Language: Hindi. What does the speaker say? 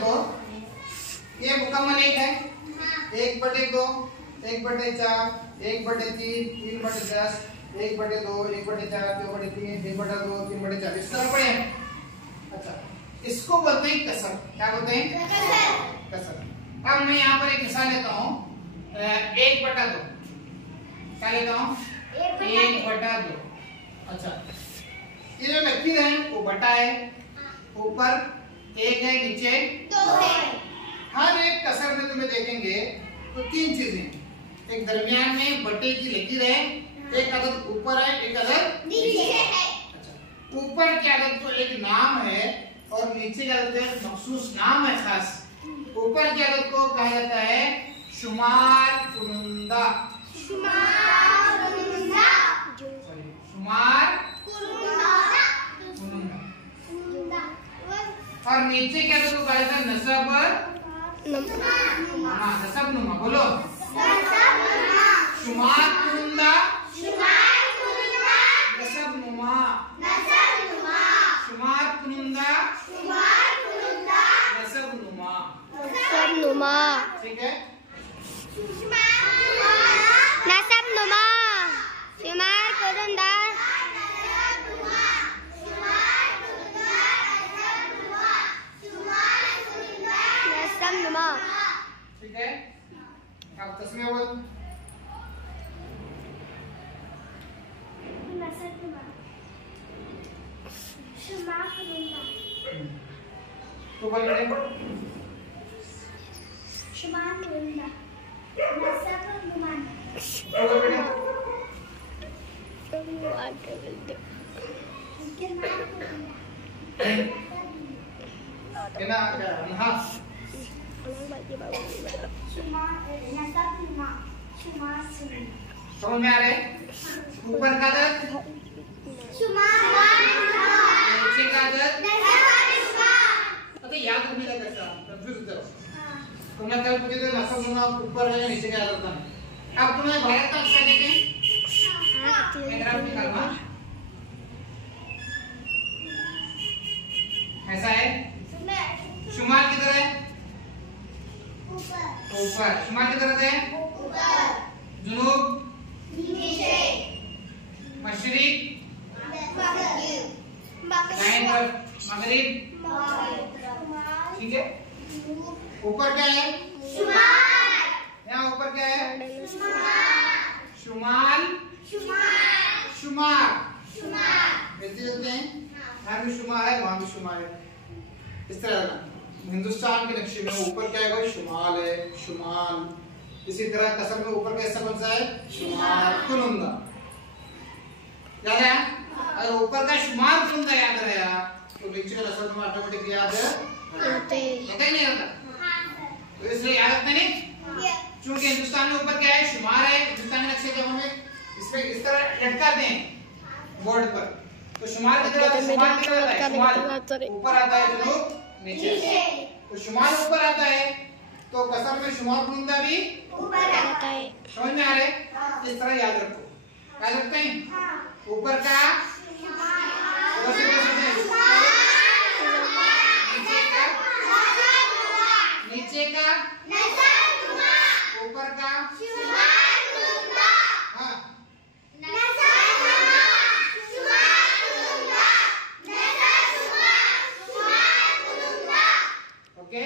देखो, ये मुकम्मल एक है, 1/2, 1/4, 1/3, 3/10, 1/2, 1/4, 2/3, 1/2, 3/4, इस तरह पढ़े हैं। अच्छा, इसको बोलते हैं कसर। क्या बोलते हैं? कसर। अब मैं यहाँ पर एक मिसाल लेता हूँ, 1/2। क्या लेता हूँ? 1/2। अच्छा, ये जो लकीर है वो बटा है, ऊपर 1 है, नीचे 2 है। हर एक कसर में तुम्हें देखेंगे तो 3 चीजें, एक दरमियान में बटे की लकीर है, एक अदद ऊपर है, एक अदद नीचे है। अच्छा, ऊपर की अदद तो एक नाम है और नीचे की अदद एक मखसूस नाम है खास। ऊपर की अदद को कहा जाता है शुमार कुनुंदा। शुमार कुनुंदा। शुमार कुनुंदा। और नीचे क्या तो कहा जाता है नसब नुमा। नसब नुमा। बोलो शुमार कुनुंदा, शुमार कुनुंदा, नसब नुमा, नसब नुमा, शुमार कुनुंदा, शुमार कुनुंदा, नसब नुमा, नसब नुमा। ठीक है, नसब नुमा, शुमार कुनुंदा, ठीक है। अब तस्मीह बोल। तो बोल बेटे। शुमार कुनुंदा, नसब नुमा। तो बोल बेटे। क्या हाँ समझ में आ रहे? ऊपर का दर्द, नीचे का दर्द, याद नहीं लगता, कंफ्यूज होते हो। तुमने कल पूछे थे नसब नुमा ऊपर है नीचे का दर्द था। अब तुम्हें भारत का क्या देखें? ग्राफ निकालना ऐसा है। शुमार किधर है? ऊपर। शुमार किधर है? ऊपर। जुनूब नीचे। मशरिक दाएं तरफ, मगरिब। ठीक है। ऊपर क्या है? शुमार। यहाँ ऊपर क्या है? शुमाल। शुमार। ऐसे लिखते हैं, यहाँ भी शुमार है, वहां भी शुमार है। इस तरह हिंदुस्तान के नक्शे में ऊपर क्या है? शुमाल है, शुमाल। इसी तरह कसर में ऊपर का हिस्सा कौन सा है? शुमार कुनुंदा। याद है? अगर ऊपर का शुमार कुनुंदा याद रहेगा तो नीचे का नसब में ऑटोमेटिक याद है होता ही नहीं होता। तो इसलिए याद रखते नहीं, क्योंकि हिंदुस्तान में ऊपर क्या है? शुमार है। हिंदुस्तानी नक्शे जब हमें इस पे इस तरह लटकाते हैं बोर्ड पर, तो शुमार किधर आता है? शुमार ऊपर आता है, जुनूब नीचे। तो शुमार ऊपर आता है तो कसर में शुमार कुनुंदा भी ऊपर आता है। समझ में आ रहे? इस तरह याद रखो। याद रखते हैं ऊपर का नीचे का ऊपर का हाँ ओके।